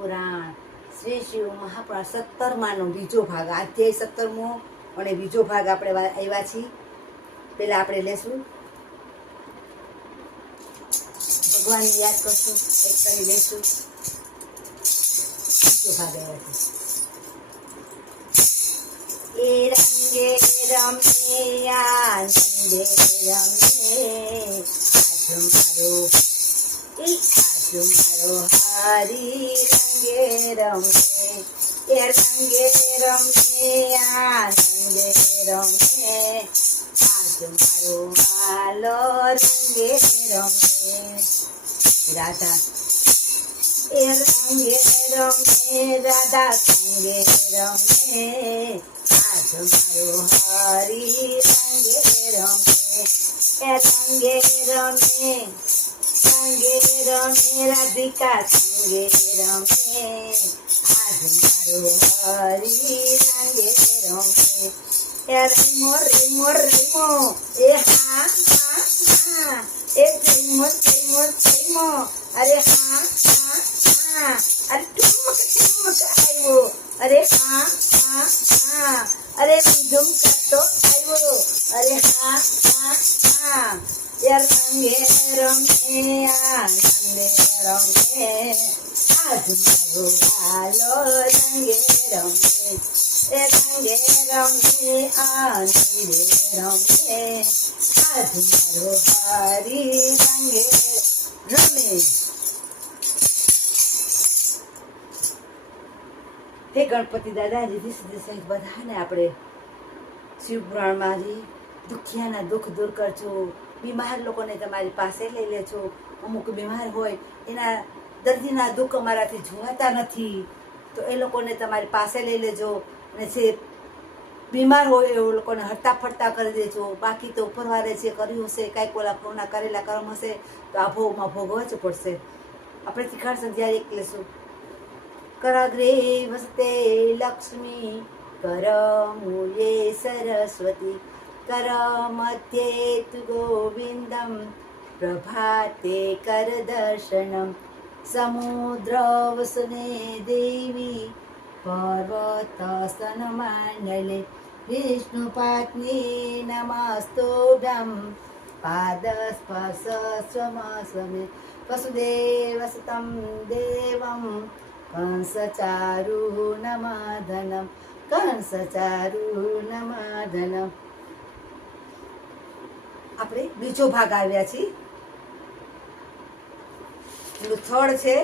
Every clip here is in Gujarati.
મહાપુરાણ શ્રી શિવ મહાપુરાણ 17માનો બીજો ભાગ, અધ્યાય 17મો અને બીજો ભાગ આપણે આવ્યા છીએ. પહેલાં આપણે લેશું, ભગવાનને યાદ કરશું, એક કરી લેશું. બીજો ભાગ આવ્યા છે. એ રંગે રમે આનંદે રમે, આજો મારો હારી રંગે રમે, એ રંગે રમે આનંદે રમે, આજો મારો હાલો રંગે રમે. રાધા એ રંગે રમે રાધા સંગે રમે, આજો મારો હરી રંગે રમે, એ રંગે રમે સંગે રમે રાધિકા સંગે રમે, આજ મારો હરી રંગે રમે. એ રેમો રેમો રેમો, એ હા હા હા, એ રેમો રેમો રેમો, અરે હા હા હા, અરે ઠુમક ઠુમક આવ્યો, અરે હા હા હા, અરે ધૂમ કરતો આવ્યો, અરે હા હા હા. એ રંગે રમે આનંદે રમે, આજ મારો વાલો રંગે રમે, એ રંગે રમે આનંદે રમે, આજ મારો હરી રંગે રમે. હે ગણપતિ દાદા, રીધિ સિદ્ધિ સહિત બધાને આપણે શિવપુરાણમાંથી દુખિયાના દુઃખ દૂર કરજો. બીમાર લોકોને તમારી પાસે લઈ લેજો. અમુક બીમાર હોય એના દર્દીના દુઃખ અમારાથી જોવાતા નથી, તો એ લોકોને તમારી પાસે લઈ લેજો. અને જે બીમાર હોય એ લોકોને હરતા ફરતા કરી દેજો. બાકી તો ઉપરવાળે જે કર્યું હશે, કાંઈક ઓલા કોના કરેલા કર્મ હશે તો આ ભોગમાં ભોગવવા જ પડશે. આપણે શિખાડ સંધ્યા એક લેશું. કરાગ્રે વસતે લક્ષ્મી, કર મૂલ્યે સરસ્વતી, કર મધ્યે તુ ગોવિંદમ, પ્રભાતે કર દર્શનમ, સમુદ્ર વસને દેવી, પર્વતસ્તન માંડલે, વિષ્ણુ પત્ની નમસ્તોભ્યમ, પાદ સ્પર્શ સ્વમે, વસુદેવ સુતમ દેવમ, કંસચારુ નમાધનમ, કંસચારુ નમાધનમ. આપણે બીજો ભાગ આવ્યા છીએ. એનું થર્ડ છે,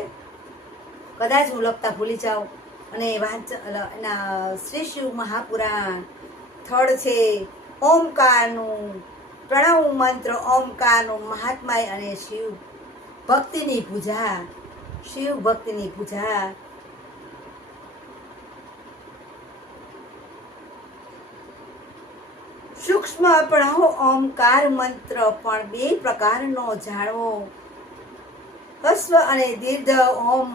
કદાચ હું લખતા ભૂલી જાઉં અને એના શ્રી શિવ મહાપુરાણ થર્ડ છે. ઓમકારનું પ્રણવ મંત્ર, ઓમકારનું મહાત્મય અને શિવ ભક્તિની પૂજા, શિવ ભક્તિની પૂજા. સૂક્ષ્મ પ્રણવ ઓમકાર મંત્ર પણ બે પ્રકારનો જાણવો. હસ્વ અને દીર્ઘ ઓમ,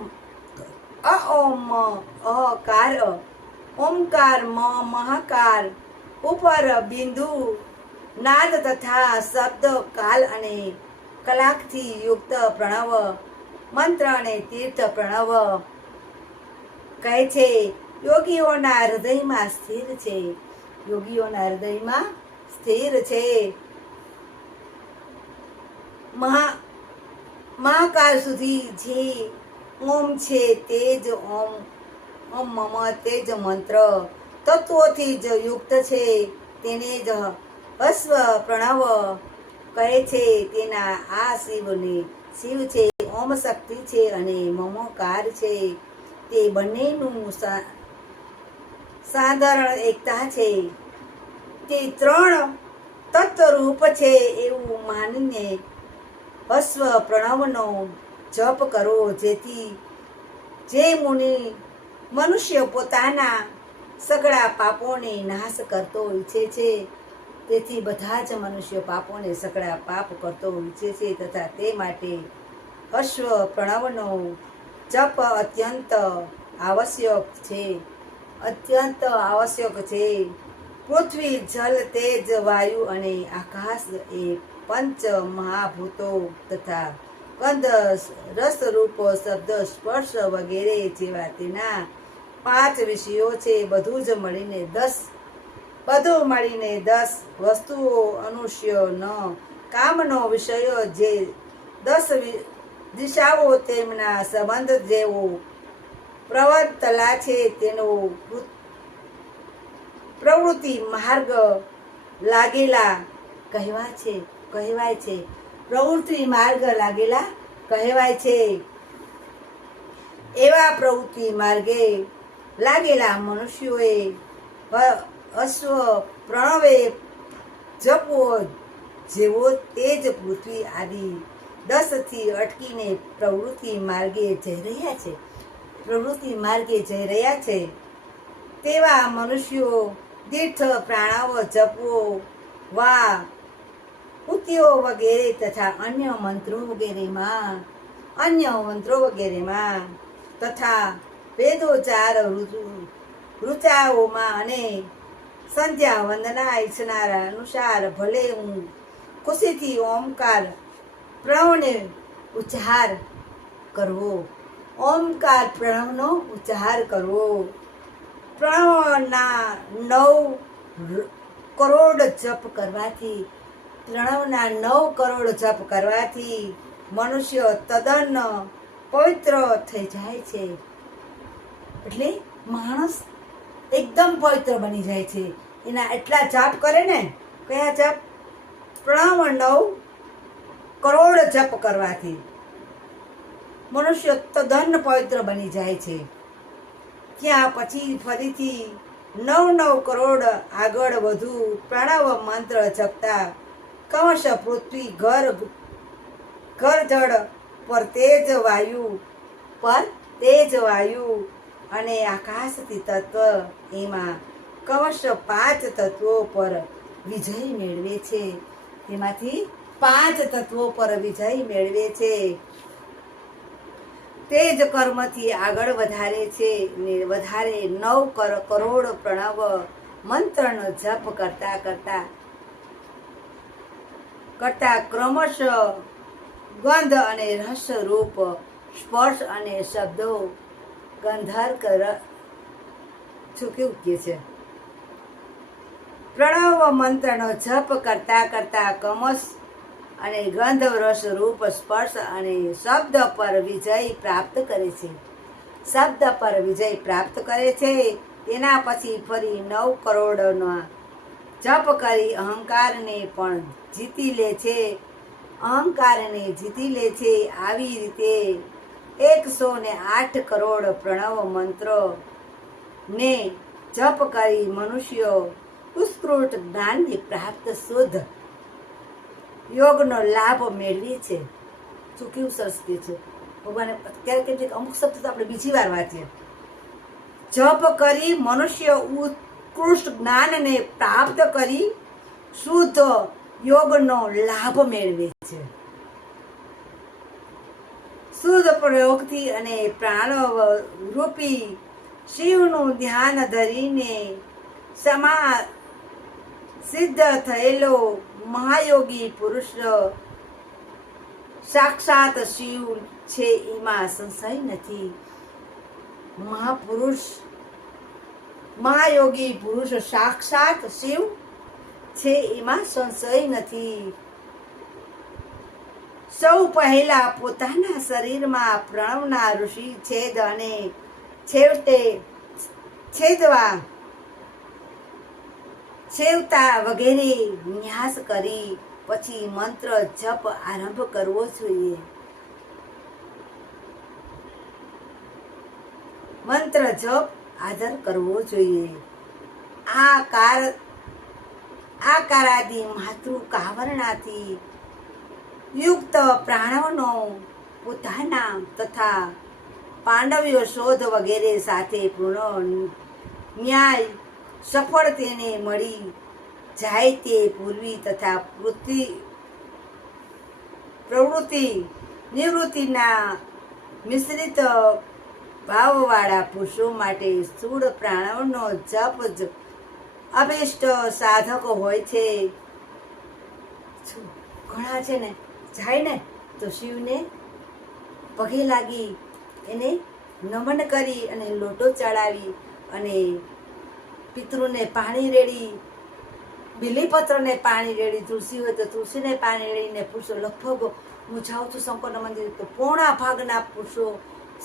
અઓમ અકાર, ઓમકાર મહાકાર, ઉપર બિંદુ નાદ તથા શબ્દ કાલ અને કલાકથી યુક્ત પ્રણવ મંત્ર અને તીર્થ પ્રણવ કહે છે. યોગીઓના હૃદયમાં સ્થિર છે, યોગીઓના હૃદયમાં સ્થિર છે. મહાકાળ સુધી જે ઓમ છે તે જ ઓમ, ઓમ મમ તે જ મંત્ર તત્વોથી જ યુક્ત છે, તેને જ હસ્વ પ્રણવ કહે છે. તેના આ શિવને શિવ છે, ઓમ શક્તિ છે અને મમકાર છે. તે બંનેનું સાધારણ એકતા છે. તે ત્રણ તત્વરૂપ છે એવું માનીને હસ્વ પ્રણવનો જપ કરો, જેથી જે મનુષ્ય પોતાના સઘળા પાપોને નાશ કરતો ઈચ્છે છે, તેથી બધા જ મનુષ્યો પાપોને સઘળા પાપ કરતો ઈચ્છે છે, તથા તે માટે હસ્વ પ્રણવનો જપ અત્યંત આવશ્યક છે, અત્યંત આવશ્યક છે. પૃથ્વી, જલ, તેજ, વાયુ અને આકાશ એ પંચ મહાભૂતો તથા ગંધ, રસરૂપ, શબ્દ, સ્પર્શ વગેરે જેવા તેના 5 વિષયો છે. બધું મળીને 10 વસ્તુઓ અનુષ્ય ન કામનો વિષય જે 10 દિશાઓ તેમના સંબંધ જેવો પ્રવર્તલા છે તેનો પ્રવૃત્તિ માર્ગ લાગેલા કહેવાય છે. પ્રવૃત્તિ માર્ગ લાગેલા કહેવાય છે. એવા પ્રવૃત્તિ માર્ગે લાગેલા મનુષ્યોએ અશ્વ પ્રણવે જપવો જેવો તેજ પૃથ્વી આદિ 10 થી અટકીને પ્રવૃત્તિ માર્ગે જઈ રહ્યા છે તેવા મનુષ્યો તીર્થ પ્રાણાવ જપવો વા ઉત્યો વગેરે તથા અન્ય મંત્રો વગેરેમાં તથા વેદોચાર ઋચાઓમાં અને સંધ્યા વંદના ઈચ્છનારા અનુસાર ભલે હું ખુશીથી ઓમકાર પ્રણવને ઉચ્ચાર કરવો. ઓમકાર પ્રણવનો ઉચ્ચાર કરવો. પ્રણવના 9 કરોડ જપ કરવાથી મનુષ્ય તદ્દન પવિત્ર થઈ જાય છે. એટલે માણસ એકદમ પવિત્ર બની જાય છે. એના એટલા જાપ કરે ને. કયા જાપ? પ્રણવ 9 કરોડ જપ કરવાથી મનુષ્ય તદ્દન પવિત્ર બની જાય છે. ત્યાં પછી ફરીથી 9 કરોડ આગળ વધુ પ્રણવ મંત્ર જપતા કવશ પૃથ્વી ઘર જળ પર તેજ વાયુ અને આકાશથી તત્વ એમાં કવશ 5 તત્વો પર વિજય મેળવે છે. તેમાંથી 5 તત્વો પર વિજય મેળવે છે. તે જ કર્મથી આગળ વધારે છે ને વધારે 9 કરોડ પ્રણવ મંત્રનો જપ કરતા ક્રમશ ગંધ અને રસ રૂપ સ્પર્શ અને શબ્દો કેવું કે છે? પ્રણવ મંત્રનો જપ કરતા કમસ અને ગંધ રસ રૂપ સ્પર્શ અને શબ્દ પર વિજય પ્રાપ્ત કરે છે. તેના પછી ફરી 9 કરોડનો જપ કરી અહંકારને જીતી લે છે. આવી રીતે 108 કરોડ પ્રણવ મંત્ર ને જપ કરી મનુષ્યો ઉત્કૃષ્ટ જ્ઞાનને પ્રાપ્ત શુદ્ધ યોગનો લાભ મેળવે છે. શું કેવું સરસ કે છે ભગવાને. અત્યારે કેમ છે કે અમુક શબ્દ તો આપણે બીજી વાર વાંચીએ. જપ કરી મનુષ્ય ઉત્કૃષ્ટ જ્ઞાનને પ્રાપ્ત કરી શુદ્ધ યોગનો લાભ મેળવે છે. શુદ્ધ પ્રયોગથી અને પ્રાણવ રૂપી શિવનું ધ્યાન ધરીને સિદ્ધ થયેલો મહાયોગી પુરુષ સાક્ષાત શિવ છે એમાં સંશય નથી. મહાયોગી પુરુષ સાક્ષાત શિવ છે એમાં સંશય નથી. સૌ પહેલા પોતાના શરીરમાં પ્રણવના ઋષિ છેદ અને છેવતા વગેરે ન્યાસ કરી પછી મંત્ર જપ આરંભ કરવો જોઈએ. મંત્ર જપ આદર કરવો જોઈએ. આકારાદિ માતૃ કાવરણાથી યુક્ત પ્રાણવનો પોતાના તથા પાંડવ્યો શોધ વગેરે સાથે પૂર્ણ ન્યાય સફળ તેને મળી જાય તે પૂર્વી તથા પ્રવૃત્તિ નિવૃત્તિના મિશ્રિત ભાવવાળા પુરુષો માટે સ્થૂળ પ્રાણવનો જપ જ અભિષ્ટ સાધક હોય છે. ઘણા છે ને જાય ને તો શિવને પગે લાગી એને નમન કરી અને લોટો ચડાવી અને પિતૃને પાણી રેડી, બિલીપત્રને પાણી રેડી, તુલસી હોય તો તુલસીને પાણી રેડીને પુરુષો લગભગ હું જાઉં છું શંકરના મંદિરે તો પોણા ભાગના પુરુષો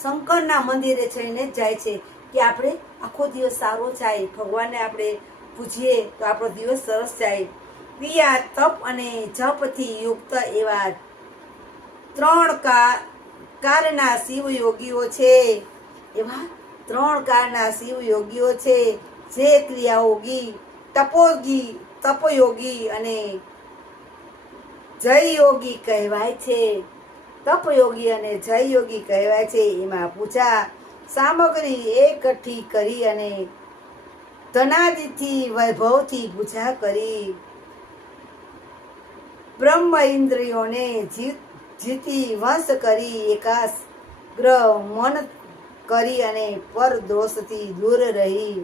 શંકરના મંદિરે જઈને જ જાય છે કે આપણે આખો દિવસ સારો જાય, ભગવાનને આપણે પૂજીએ તો આપણો દિવસ સરસ જાય. ક્રિયા, તપ અને જપથી યુક્ત એવા 3 કારના શિવ યોગીઓ છે. એવા 3 કારના શિવ યોગીઓ છે જે ક્રિયાયોગી, તપયોગી અને જયયોગી કહેવાય છે. તપયોગી અને જયયોગી કહેવાય છે. એમાં પૂજા સામગ્રી એકઠી કરી અને ધનાદિથી વૈભવથી પૂજા કરી બ્રહ્મ ઇન્દ્રિયોને જીતી વંશ કરી એકાગ્ર મન કરી અને પર દોષથી દૂર રહી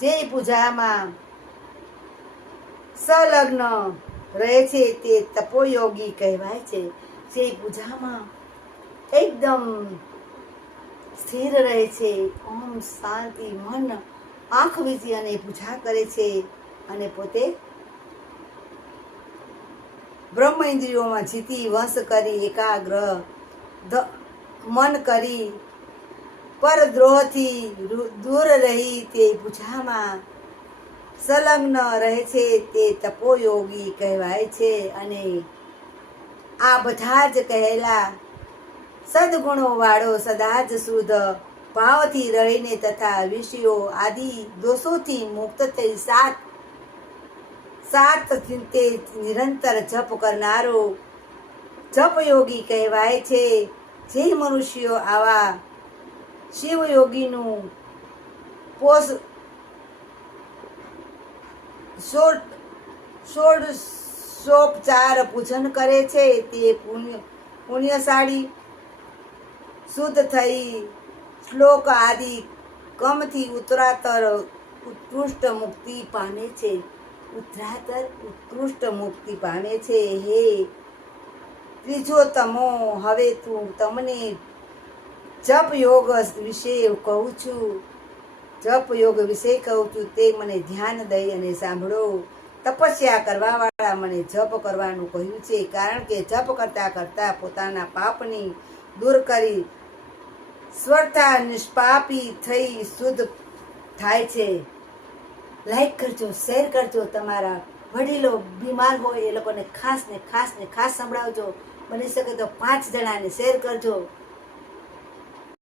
જે પૂજામાં સંલગ્ન રહે છે તે તપોયોગી કહેવાય છે. જે પૂજામાં એકદમ સ્થિર રહે છે, ઓમ શાંતિ મન આંખ વીંચી અને પૂજા કરે છે અને પોતે બ્રહ્મ ઇન્દ્રિયોમાં જીતી વંશ કરી એકાગ્ર મન કરી પરદ્રોહથી દૂર રહી તે પૂજામાં સંલગ્ન રહે છે તે તપોયોગી કહેવાય છે. અને આ બધા જ કહેલા સદગુણો વાળો સદા જ શુદ્ધ ભાવથી રહીને તથા વિષયો આદિ દોષોથી મુક્ત થઈ સાત તે નિરંતર જપ કરનારો જપયોગી કહેવાય છે. જે મનુષ્યો આવા શિવયોગીનું ષોડશોપચાર પૂજન કરે છે તે પુણ્યશાળી શુદ્ધ થઈ શ્લોક આદિ કમથી ઉત્તરાતર ઉત્કૃષ્ટ મુક્તિ પામે છે. ઉત્કૃષ્ટ મુક્તિ પામે છે. હે ત્રીજો તમો, હવે તમને જપ યોગ વિશે કહું છું. જપ યોગ વિશે કહું છું તે મને ધ્યાન દઈ અને સાંભળો. તપસ્યા કરવાવાળા મને જપ કરવાનું કહ્યું છે, કારણ કે જપ કરતા કરતા પોતાના પાપની દૂર કરી સ્વરતા નિષ્પાપી થઈ શુદ્ધ થાય છે. લાઈક કરજો, શેર કરજો, તમારા વડીલો બીમાર હોય એ લોકોને ખાસ સંભળાવજો. બની શકે તો 5 જણાને શેર કરજો.